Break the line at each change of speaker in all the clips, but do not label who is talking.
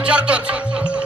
विचारतोच.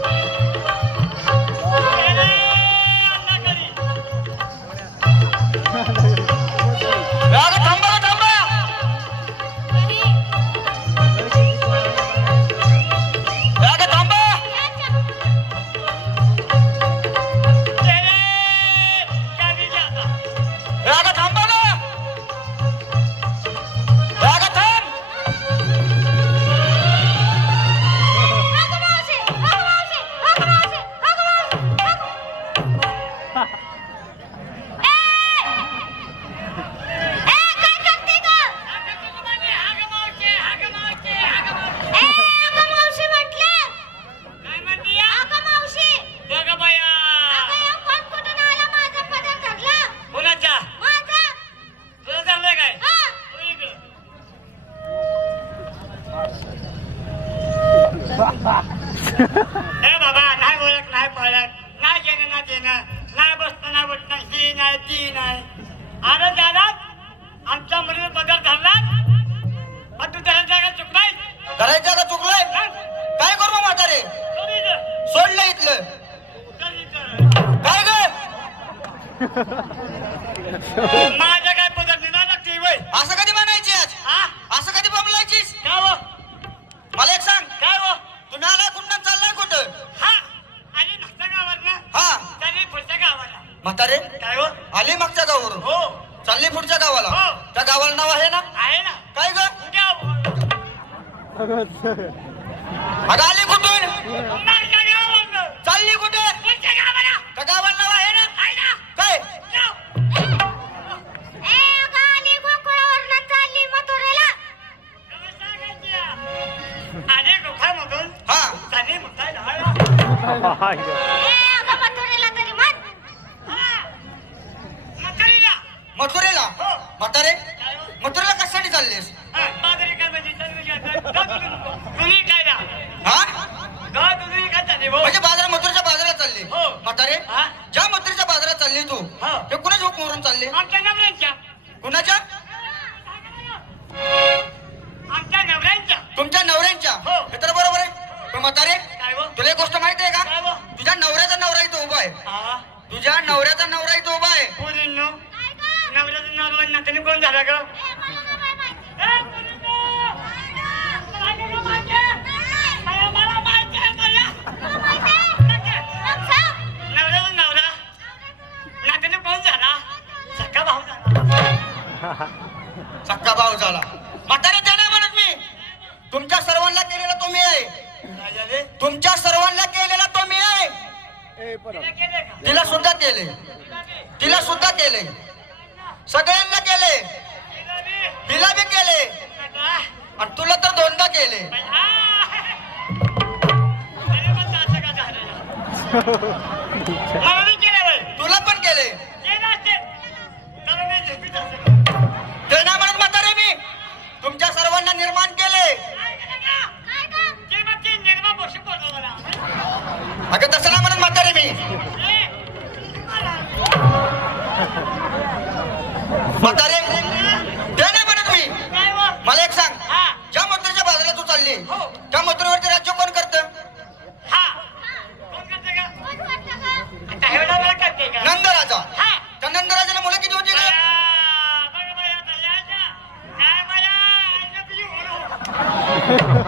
ही नाही अरे दादा आमच्या मुलीने झाला पण तू जागा चुकलाय.
करायचं का चुकलंय? काय करू मग म्हातारे? सोडलं इथलं. काय ग
माझ्या काय पदर निघा लागते वय
असं कधी म्हणायची आज
हा
असं कधी बमलायचीस
काय हो
मला एक सांग
काय हो
तुम्ही आलाय कुठं चाललाय कुठं
हा आणि मागच्या गावावर ना
हा
त्याने पुढच्या गावाला
म्हातारे
काय हो
आली मागच्या गावावरून
हो
चालली पुढच्या गावाला
हो.
त्या गावाला नाव आहे ना
आहे ना
काय ग
उद्या
अगं आली कुठून? चालली कुठे?
गावाला
नाव आहे ना काय हा
त्याने मुद्दा लावला. म्हातारीला.
मथुरेला
हो.
म्हातारे
काय हो?
मथुरेला कशासाठी चाललेस
हा, बाजरी काय म्हणजे चालली काय? जा तुम्ही. तुम्ही काय द्या?
हा
जा तुम्ही काय चालली भाऊ?
म्हणजे बाजारात मथुरेच्या बाजारात चालली.
हो.
म्हातारे
हा?
ज्या मथुरेच्या बाजारात चालली तू
हो.
ते कुणाच्या हुकमावरून चालले?
आमच्या नवऱ्यांच्या.
कुणाच्या?
आमच्या नवऱ्यांच्या.
तुमच्या नवऱ्यांच्या.
हो.
हे तर बरोबर आहे. पण म्हातारे
काय?
तुला एक गोष्ट माहिती आहे
काय
का
हो?
तुझ्या नवऱ्याचा नवरा इथं उभा आहे.
हा,
तुझ्या नवऱ्याचा नवरा इथं उभा आहे.
पोरींनो, नवऱ्याचं नवरा नात्याने कोण झाला ग?
सक्का भाऊ झाला म्हातारे ते नाही म्हणत मी तुमच्या सर्वांना केलेला तो मी आहे? तुमच्या सर्वांना केलेला तो मी आहे
तिला
सुद्धा केले तिला सुद्धा केले सगळ्यांना केले
तिला बी.
केले. आणि तुला तर दोनदा केले?
मला
अगं तसं ना म्हणत म्हातारे मी. म्हातारे ते नाही म्हणत मी
काय हो?
मला एक सांग
हा.
ज्या मथुरेच्या बाजूला तू चालली
हो.
त्या मथुरेवरती राज्य कोण करतं
हा. कोण करते का? आता एवढा वेळ करते का?
नंदराजा
हा.
त्या नंदराजाला मुलं किती होती
बाया,
का
बघ बाया, दयाच्या. काय मला? I love you म्हणून.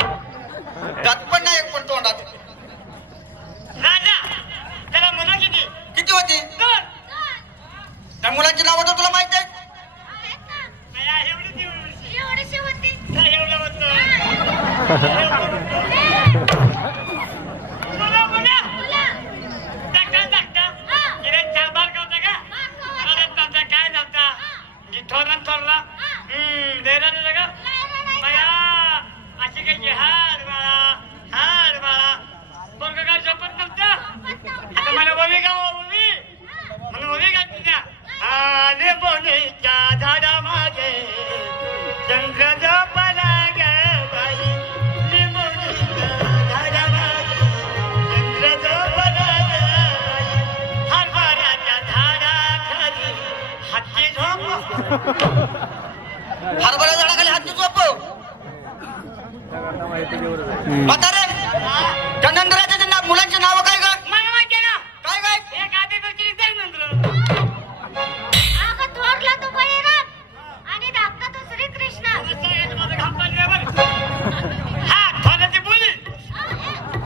त्यात पण नाही एक पण तोंडात
राजा त्याला मुलं किती
किती होती त्या मुलांची नावं तर तुला माहीत आहे
मला एवढी तेवढी. काय आले बोलेच्या झाडा मागे शंकर पला
हरभरा झाडाखाली हाती झोप. म्हातारे जनंद्राच्या मुलांचे नाव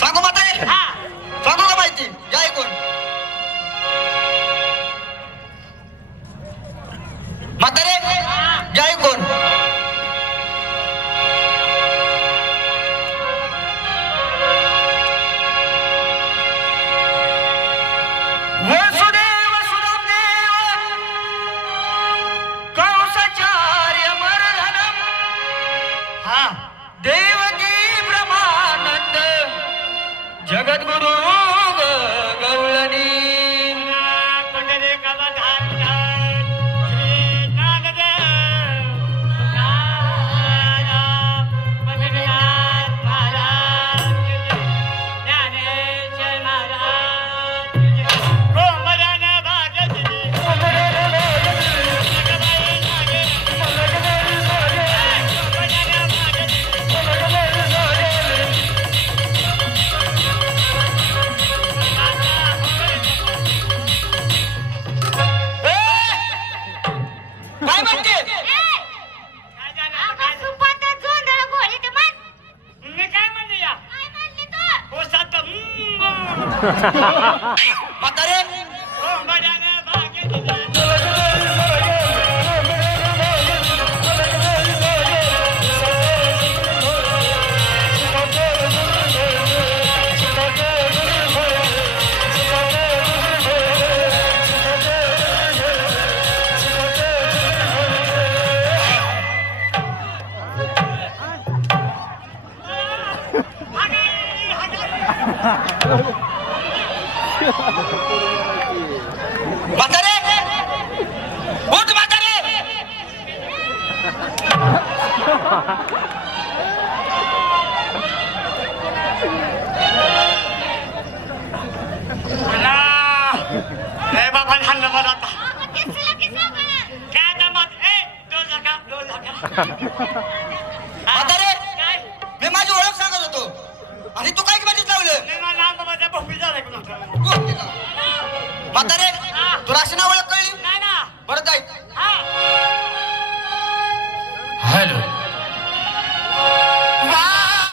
Sao ಸದ್ಗುರು Patayin! आता रे मी माझी
ओळख सांगत होतो.
अरे तू काय
माझी लावलं? म्हातारे
तुला अशी ना
ओळख